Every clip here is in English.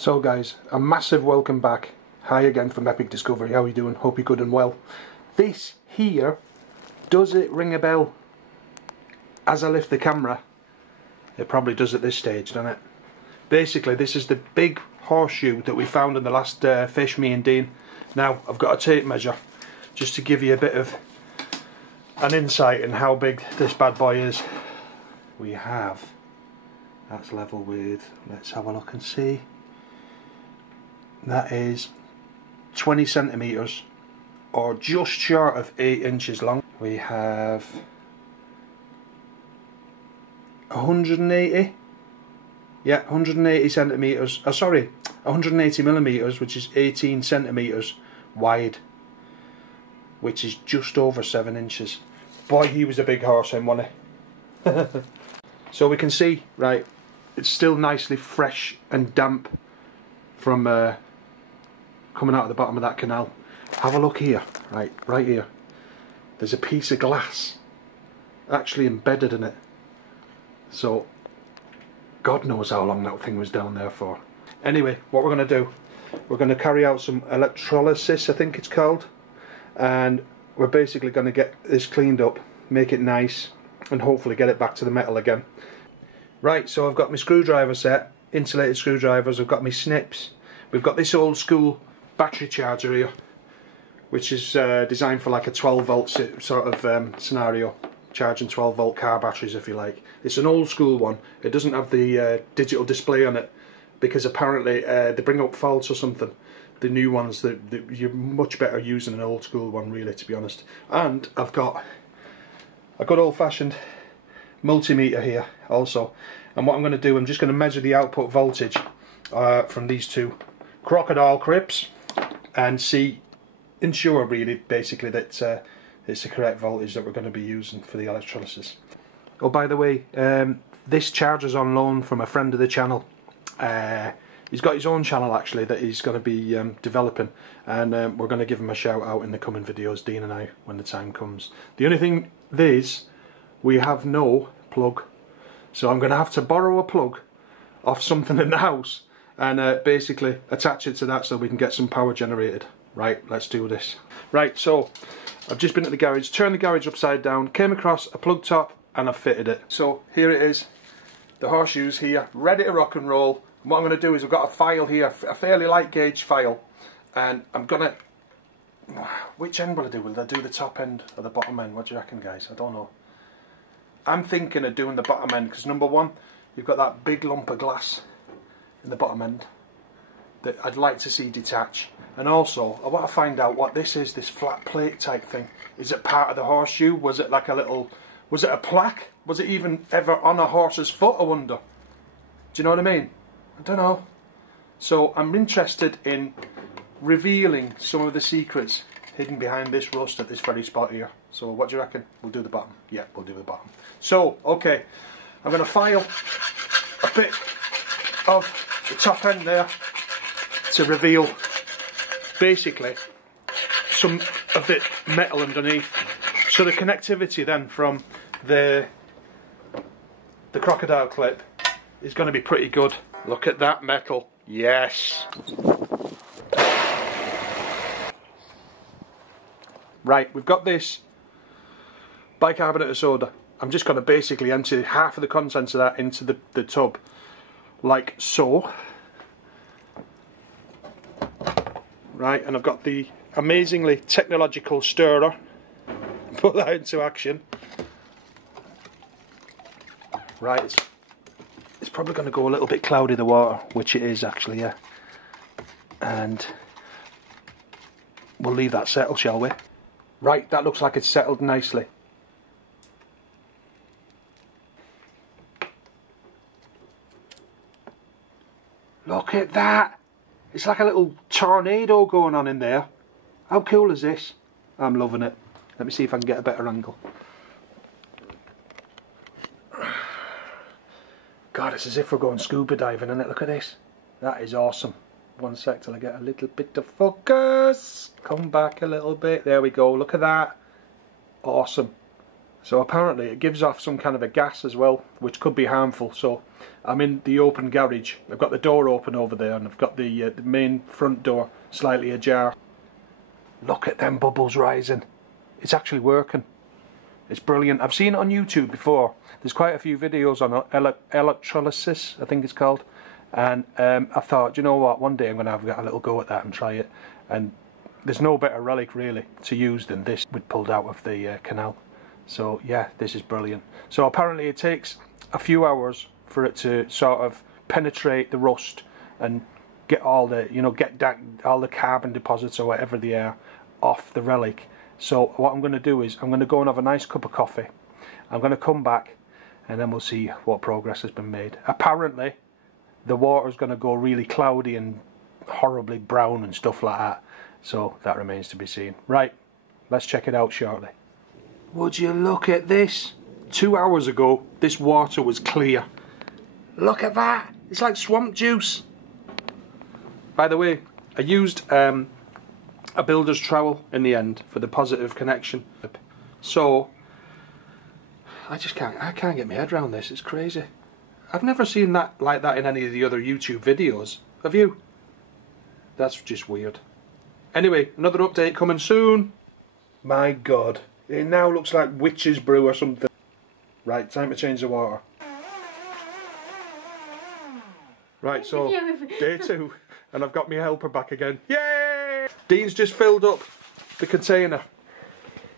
So guys, a massive welcome back. Hi again from Epic Discovery. How are you doing? Hope you're good and well. This here, does it ring a bell? As I lift the camera, it probably does at this stage, doesn't it? Basically, this is the big horseshoe that we found in the last fish, me and Dean. Now, I've got a tape measure, just to give you a bit of an insight in how big this bad boy is. We have, that's level with, let's have a look and see. That is 20 centimetres, or just short of 8 inches long. We have 180, yeah, 180 centimetres, oh sorry, 180 millimetres, which is 18 centimetres wide, which is just over 7 inches. Boy, he was a big horse then, wasn't he? So we can see, right, it's still nicely fresh and damp from coming out of the bottom of that canal. Have a look here, right here. There's a piece of glass actually embedded in it. So, God knows how long that thing was down there for. Anyway, what we're going to do, we're going to carry out some electrolysis, I think it's called. And we're basically going to get this cleaned up, make it nice, and hopefully get it back to the metal again. Right, so I've got my screwdriver set, insulated screwdrivers, I've got my snips. We've got this old school battery charger here, which is designed for like a 12 volt sort of scenario, charging 12 volt car batteries if you like. It's an old school one. It doesn't have the digital display on it because apparently they bring up faults or something. The new ones, that you're much better using an old school one really, to be honest. And I've got a good old fashioned multimeter here also, and what I'm going to do, I'm just going to measure the output voltage from these two crocodile crips and ensure really basically that it's the correct voltage that we're going to be using for the electrolysis. Oh, by the way, this charger's on loan from a friend of the channel. He's got his own channel actually that he's going to be developing, and we're going to give him a shout out in the coming videos, Dean and I, when the time comes. The only thing is, we have no plug, so I'm going to have to borrow a plug off something in the house and basically attach it to that so we can get some power generated. Right, let's do this. Right, so I've just been at the garage, turned the garage upside down, came across a plug top and I've fitted it. So here it is, the horseshoe's here, ready to rock and roll. And what I'm going to do is I've got a file here, a fairly light gauge file, and I'm going to, which end will I do? Will I do the top end or the bottom end? What do you reckon, guys? I don't know. I'm thinking of doing the bottom end because number one, you've got that big lump of glass in the bottom end that I'd like to see detach. And also, I want to find out what this is, this flat plate type thing. Is it part of the horseshoe? Was it like a little, was it a plaque? Was it even ever on a horse's foot, I wonder? Do you know what I mean? I don't know. So I'm interested in revealing some of the secrets hidden behind this rust at this very spot here. So what do you reckon? We'll do the bottom. Yeah, we'll do the bottom. So, okay, I'm going to file a bit of the top end there to reveal basically some of the metal underneath. So the connectivity then from the crocodile clip is going to be pretty good. Look at that metal. Yes. Right, we've got this bicarbonate of soda. I'm just going to basically empty half of the contents of that into the tub, like so. Right, and I've got the amazingly technological stirrer. Put that into action. Right, it's probably going to go a little bit cloudy, the water, which it is actually, yeah. And we'll leave that settle, shall we? Right, that looks like it's settled nicely. Look at that! It's like a little tornado going on in there. How cool is this? I'm loving it. Let me see if I can get a better angle. God, it's as if we're going scuba diving, isn't it? Look at this. That is awesome. One sec till I get a little bit of focus. Come back a little bit. There we go. Look at that. Awesome. So apparently it gives off some kind of a gas as well, which could be harmful. So I'm in the open garage. I've got the door open over there, and I've got the main front door slightly ajar. Look at them bubbles rising. It's actually working. It's brilliant. I've seen it on YouTube before. There's quite a few videos on Electrolysis, I think it's called. And I thought, you know what, one day I'm going to have a little go at that and try it. And there's no better relic really to use than this we'd pulled out of the canal. So yeah, this is brilliant. So apparently it takes a few hours for it to sort of penetrate the rust and get all the, you know, all the carbon deposits or whatever they are off the relic. So what I'm going to do is I'm going to go and have a nice cup of coffee. I'm going to come back and then we'll see what progress has been made. Apparently the water's going to go really cloudy and horribly brown and stuff like that. So that remains to be seen. Right, let's check it out shortly. Would you look at this? 2 hours ago this water was clear. Look at that, it's like swamp juice. By the way, I used a builder's trowel in the end for the positive connection. So I can't get my head around this. It's crazy. I've never seen that like that in any of the other YouTube videos. Have you? That's just weird. Anyway, another update coming soon. My God, it now looks like witch's brew or something. Right, time to change the water. Right, so day 2, and I've got my helper back again. Yay! Dean's just filled up the container,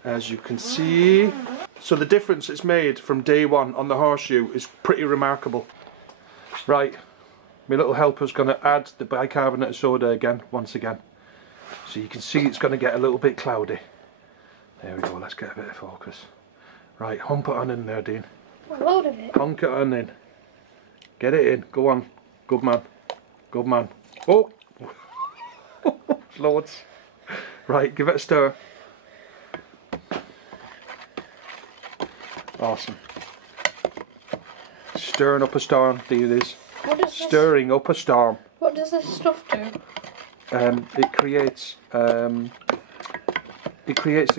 as you can see. So the difference it's made from day 1 on the Horseshoe is pretty remarkable. Right, my little helper's going to add the bicarbonate of soda again, once again. So you can see it's going to get a little bit cloudy. There we go, let's get a bit of focus. Right, hump it on in there, Dean. A load of it. Honk it on in. Get it in, go on. Good man. Good man. Oh! Loads. Right, give it a stir. Awesome. Stirring up a storm, Dean is. Stirring up a storm. What does this stuff do? It creates the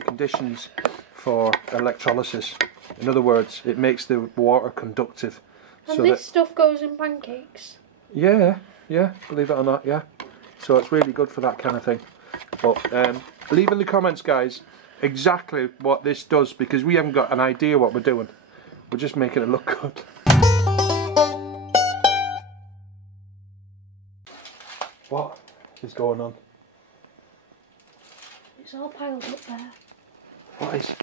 conditions for electrolysis. In other words, it makes the water conductive. And so this stuff goes in pancakes? Yeah, believe it or not, yeah. So it's really good for that kind of thing. But leave in the comments, guys, exactly what this does, because we haven't got an idea what we're doing. We're just making it look good. What is going on? It's all piled up there. What is?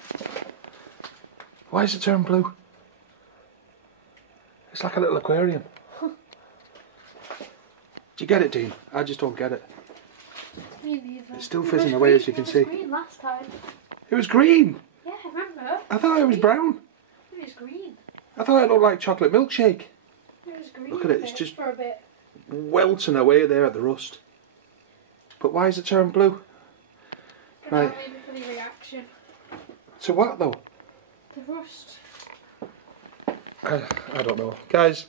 Why is it turned blue? It's like a little aquarium. Do you get it, Dean? I just don't get it. Me neither. It's still fizzing away, as you can see. It was green last time. It was green! Yeah, remember? I thought it was brown. It was green. I thought it looked like chocolate milkshake. It was green. Look at it, it's just for a bit. welting away there at the rust. But why is it turned blue? Right. Maybe for the reaction. To what though? The rust. I don't know. Guys,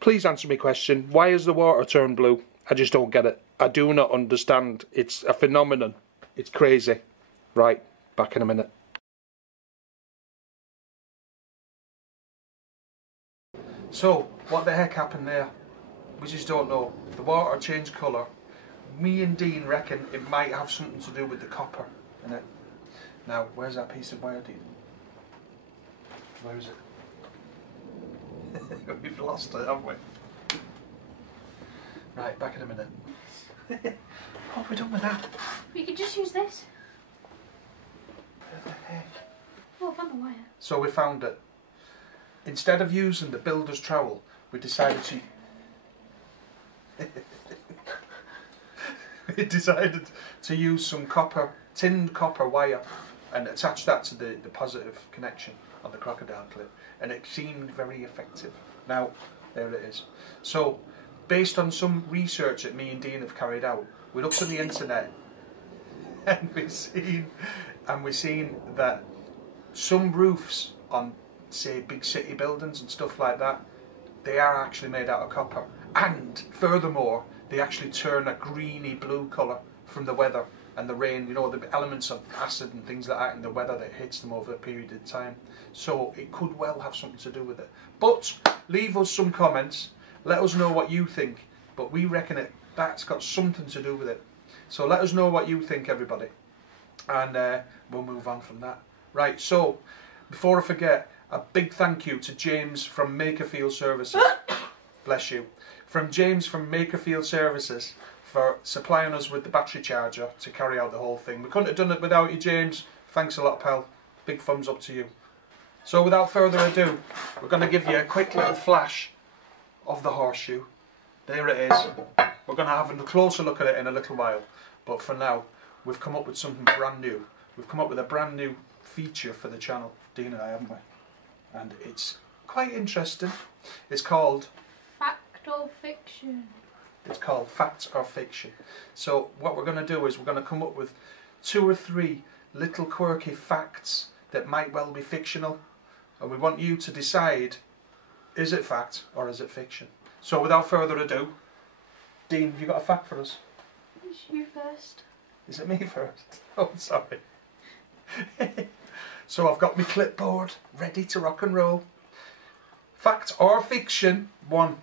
please answer me question. Why is the water turned blue? I just don't get it. I do not understand. It's a phenomenon. It's crazy. Right, back in a minute. So, what the heck happened there? We just don't know. The water changed colour. Me and Dean reckon it might have something to do with the copper in it. Now, where's that piece of wire, Dean? Where is it? We've lost it, haven't we? Right, back in a minute. What have we done with that? We could just use this. Where the heck? Oh, I found the wire. So we found it. Instead of using the builder's trowel, we decided to... we decided to use some tinned copper wire and attach that to the positive connection on the crocodile clip, and it seemed very effective. Now, there it is. So, based on some research that me and Dean have carried out, we looked on the internet and we've seen that some roofs on, say, big city buildings and stuff like that, they are actually made out of copper, and furthermore they actually turn a greeny blue colour from the weather. and the rain, you know, the elements of acid and things like that, and the weather that hits them over a period of time. So it could well have something to do with it. But leave us some comments. Let us know what you think. But we reckon that's got something to do with it. So let us know what you think, everybody. And we'll move on from that. Right, so before I forget, a big thank you to James from Makerfield Services. Bless you. From James from Makerfield Services for supplying us with the battery charger to carry out the whole thing. We couldn't have done it without you, James. Thanks a lot, pal. Big thumbs up to you. So without further ado, we're going to give you a quick little flash of the horseshoe. There it is. We're going to have a closer look at it in a little while. But for now, we've come up with something brand new. We've come up with a brand new feature for the channel, Dean and I, haven't we? And it's quite interesting. It's called Fact or Fiction. It's called Fact or Fiction. So what we're going to do is we're going to come up with 2 or 3 little quirky facts that might well be fictional. And we want you to decide, is it fact or is it fiction? So without further ado, Dean, have you got a fact for us? It's you first. Is it me first? Oh, sorry. So I've got my clipboard ready to rock and roll. Fact or fiction 1.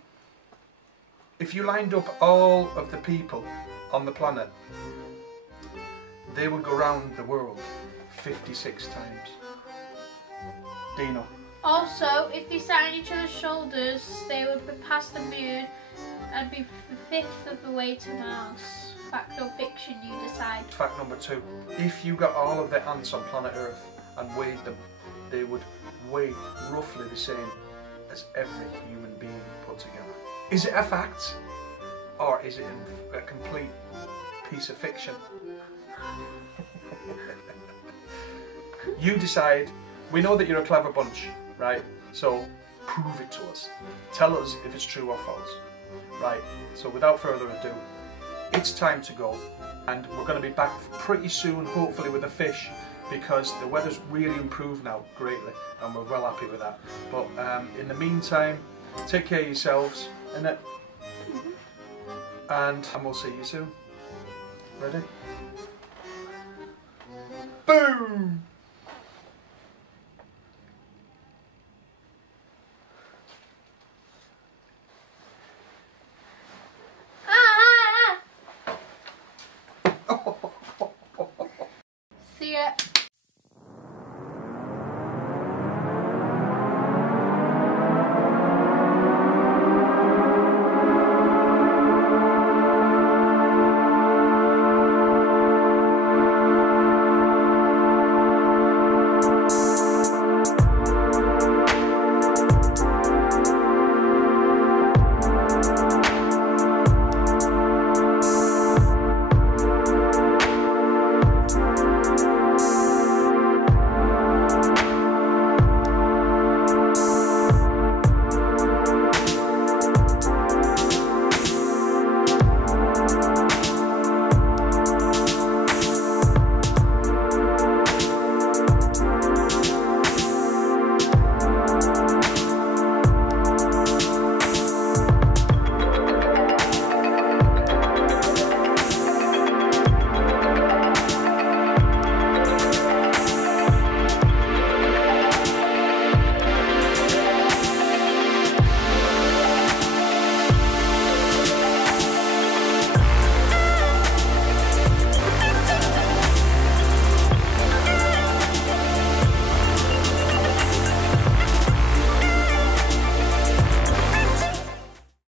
If you lined up all of the people on the planet, they would go round the world 56 times. Dino. Also, if they sat on each other's shoulders, they would be past the moon and be the 5th of the way to Mars. Fact or fiction, you decide. Fact number 2. If you got all of the ants on planet Earth and weighed them, they would weigh roughly the same as every human being put together. Is it a fact or is it a complete piece of fiction? You decide. We know that you're a clever bunch, right? So prove it to us. Tell us if it's true or false. Right, so without further ado, it's time to go. And we're going to be back pretty soon, hopefully with a fish, because the weather's really improved now greatly and we're well happy with that. But in the meantime, take care of yourselves, innit? And we'll see you soon. Ready? Boom!